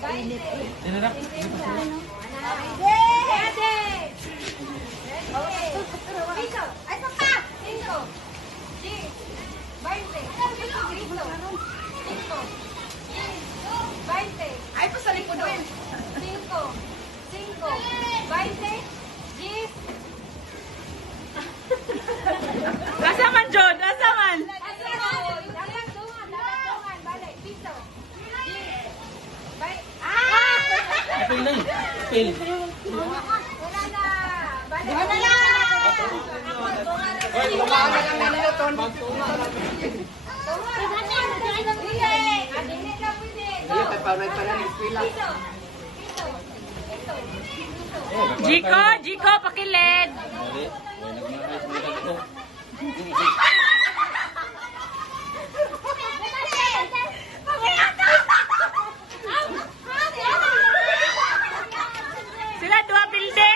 Dinara. Ay, pa sa likod doon. 5, 10, Asa man, Jod? Asa man? Apil na. Apil. Oy, lumaga lang na nila to. Iya, tayo pa na ng eskwela. Jiko, Jiko, pakilid. Dali. May nagmakay sa mga ito. Sila dua pilde.